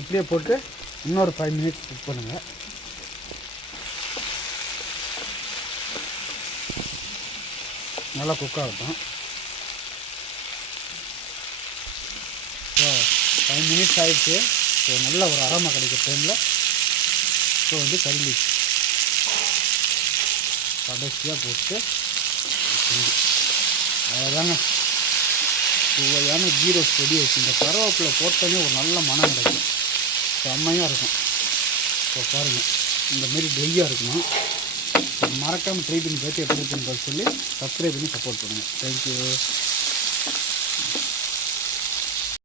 இப்படியே போட்டு இன்னொரு 5 மினிட்ஸ் குக் பண்ணுங்கள். நல்லா குக் ஆகட்டும். ஸோ 5 மினிட்ஸ் ஆகிடுச்சு. ஸோ நல்ல ஒரு அரோமா கிடைக்கிற டைமில் ஸோ வந்து கறி லீஃப் கடைசியாக போட்டு அதாங்க சுவையான கீ ரோஸ்ட் ரெடி ஆகிடுச்சு. இந்த கருவேப்பிலை போட்டோன்னே ஒரு நல்ல மனம் கிடைக்கும், செம்மையாக இருக்கும். ஸோ பாருங்கள், இந்தமாரி ட்ரையாக இருக்கணும். மறக்காமல் ட்ரை பண்ணி பார்த்து எப்படி இருக்குன்னு சொல்லி சப்ஸ்கிரைப் பண்ணி சப்போர்ட் பண்ணுங்கள். தேங்க்யூ.